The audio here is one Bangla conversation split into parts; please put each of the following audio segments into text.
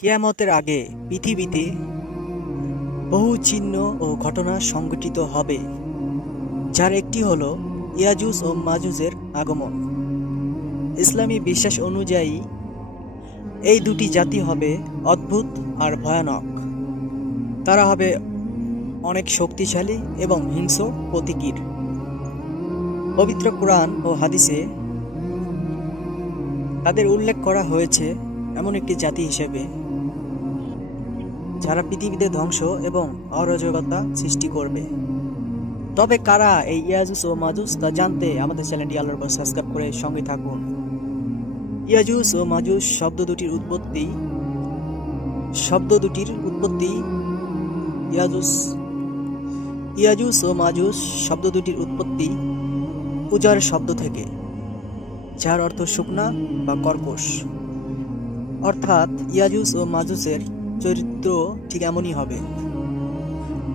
কিয়ামতের আগে পৃথিবীতে বহু চিহ্ন ও ঘটনা সংঘটিত হবে, যার একটি হলো ইয়াজুজ ও মাজুজের আগমন। ইসলামী বিশ্বাস অনুযায়ী এই দুটি জাতি হবে অদ্ভুত আর ভয়ানক। তারা হবে অনেক শক্তিশালী এবং হিংস্র প্রকৃতির। পবিত্র কোরআন ও হাদিসে তাদের উল্লেখ করা হয়েছে এমন একটি জাতি হিসেবে যারা পৃথিবীতে ধ্বংস এবং অরাজকতা সৃষ্টি করবে। তবে কারা এই ইয়াজুজ ও মাজুজ তা জানতে আমাদের চ্যানেলটি আল্লাহর উপর সাবস্ক্রাইব করে সঙ্গে থাকুন। ইয়াজুজ ও মাজুজ শব্দ দুটির উৎপত্তি ইয়াজুজ ও মাজুজ শব্দ দুটির উৎপত্তি উজার শব্দ থেকে, যার অর্থ শুকনা বা কর্কশ। অর্থাৎ ইয়াজুজ ও মাজুজের চরিত্র ঠিক এমনই হবে।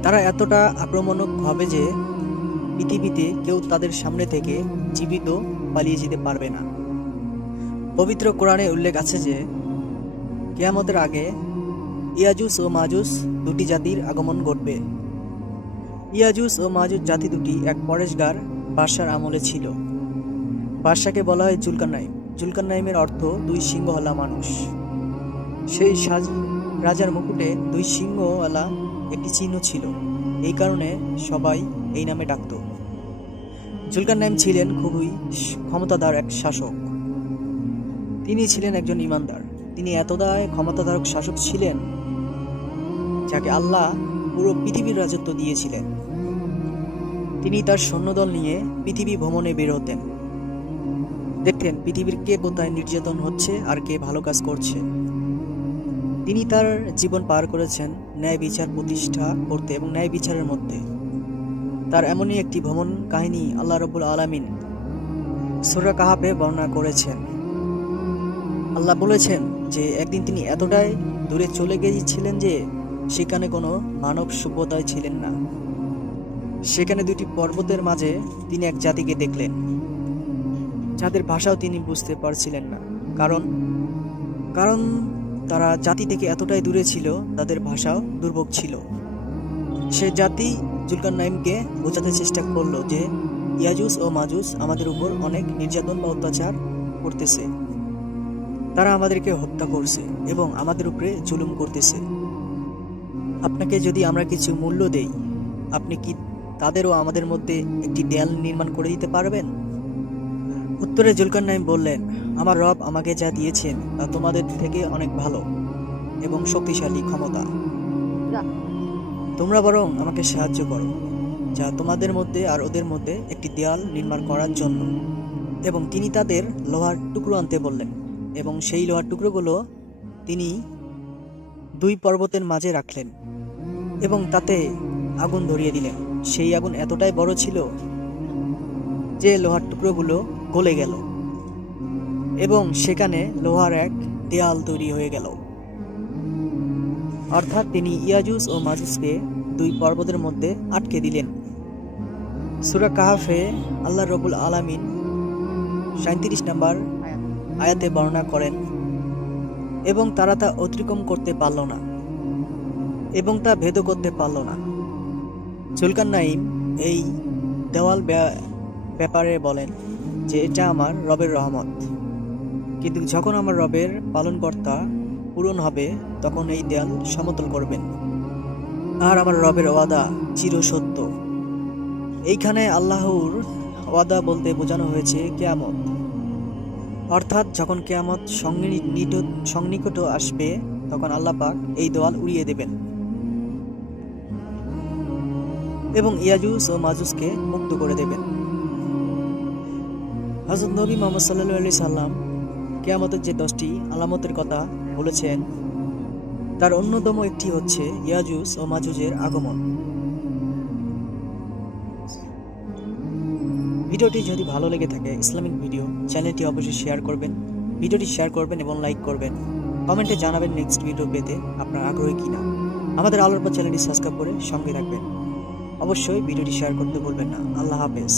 তারা এতটা আক্রমণক হবে যে পৃথিবীতে কেউ তাদের সামনে থেকে জীবিত পালিয়ে যেতে পারবে না। পবিত্র কোরআনে উল্লেখ আছে যে কিয়ামতের আগে ইয়াজুজ ও মাজুজ দুটি জাতির আগমন ঘটবে। ইয়াজুজ ও মাজুজ জাতি দুটি এক পরেশগার বাদশার আমলে ছিল। বাদশাকে বলা হয় জুলকারনাইন। জুলকারনাইনের অর্থ দুই সিংহওয়ালা মানুষ। সেই রাজার মুকুটে দুই সিংহওয়ালা একটি চিহ্ন ছিল, এই কারণে সবাই এই নামে ডাকত। জুলকারনাইন ছিলেন খুবই ক্ষমতাধর এক শাসক। তিনি ছিলেন একজন ইমানদার। তিনি এতটাই ক্ষমতাধারক শাসক ছিলেন যাকে আল্লাহ পুরো পৃথিবীর রাজত্ব দিয়েছিলেন। তিনি তার সৈন্যদল নিয়ে পৃথিবী ভ্রমণে বের হতেন, দেখতেন পৃথিবীর কে কোথায় নির্যাতন হচ্ছে আর কে ভালো কাজ করছে। তিনি তার জীবন পার করেছেন ন্যায় বিচার প্রতিষ্ঠা করতে এবং ন্যায় বিচারের মধ্যে। তার এমনই একটি ভ্রমণ কাহিনী আল্লাহ রাব্বুল আলামিন সূরা কাহাফে বর্ণনা করেছেন। আল্লাহ বলেছেন যে একদিন তিনি এতটাই দূরে চলে গিয়েছিলেন যে সেখানে কোনো মানব সভ্যতায় ছিলেন না। সেখানে দুটি পর্বতের মাঝে তিনি এক জাতিকে দেখলেন, যাদের ভাষাও তিনি বুঝতে পারছিলেন না, কারণ তারা জাতি থেকে এতটাই দূরে ছিল, তাদের ভাষাও দুর্ভোগ ছিল। সে জাতি জুলকারনাইনকে বোঝাতে চেষ্টা করলো যে ইয়াজুজ ও মাজুজ আমাদের উপর অনেক নির্যাতন বা অত্যাচার করতেছে। তারা আমাদেরকে হত্যা করছে এবং আমাদের উপরে জুলুম করতেছে। আপনাকে যদি আমরা কিছু মূল্য দেই, আপনি কি তাদেরও আমাদের মধ্যে একটি দেয়াল নির্মাণ করে দিতে পারবেন? উত্তরে জুলকারনাইন বললেন, আমার রব আমাকে যা দিয়েছেন তা তোমাদের থেকে অনেক ভালো এবং শক্তিশালী ক্ষমতা। তোমরা বরং আমাকে সাহায্য করো, যা তোমাদের মধ্যে আর ওদের মধ্যে একটি দেয়াল নির্মাণ করার জন্য। এবং তিনি তাদের লোহার টুকরো আনতে বললেন এবং সেই লোহার টুকরোগুলো তিনি দুই পর্বতের মাঝে রাখলেন এবং তাতে আগুন ধরিয়ে দিলেন। সেই আগুন এতটাই বড় ছিল যে লোহার টুকরোগুলো গলে গেল এবং সেখানে লোহার এক দেয়াল তৈরি হয়ে গেল। অর্থাৎ তিনি ইয়াজুজ ও মাজুজকে দুই পর্বতের মধ্যে আটকে দিলেন। সূরা কাহাফে আল্লাহ রাব্বুল আলামিন 37 নম্বর আয়াতে বর্ণনা করেন, এবং তারা তা অতিক্রম করতে পারল না এবং তা ভেদ করতে পারল না। জুলকারনাইন এই দেওয়াল ব্যাপারে বলেন যে এটা আমার রবের রহমত, কিন্তু যখন আমার রবের পালনকর্তা পূরণ হবে তখন এই দেয়াল সমতল করবেন, আর আমার রবের ওয়াদা চিরসত্য। এইখানে আল্লাহর ওয়াদা বলতে বোঝানো হয়েছে কিয়ামত, অর্থাৎ যখন কিয়ামত সন্নিকট আসবে তখন আল্লাহ পাক এই দেওয়াল উড়িয়ে দেবেন এবং ইয়াজুজ ও মাজুজকে মুক্ত করে দেবেন। হযরত নবী মুহাম্মদ সাল্লাল্লাহু আলাইহি সাল্লাম কিয়ামতের যে 10টি আলামতের কথা বলেছেন তার অন্যতম একটি হচ্ছে ইয়াজুজ ও মাজুজের আগমন। ভিডিওটি যদি ভালো লেগে থাকে, ইসলামিক ভিডিও, চ্যানেলটি অবশ্যই শেয়ার করবেন, ভিডিওটি শেয়ার করবেন এবং লাইক করবেন। কমেন্টে জানাবেন নেক্সট ভিডিও পেতে আপনার আগ্রহী কিনা। আমাদের আলোর পর চ্যানেলটি সাবস্ক্রাইব করে সঙ্গে রাখবেন। অবশ্যই ভিডিওটি শেয়ার করতে ভুলবেন না। আল্লাহ হাফেজ।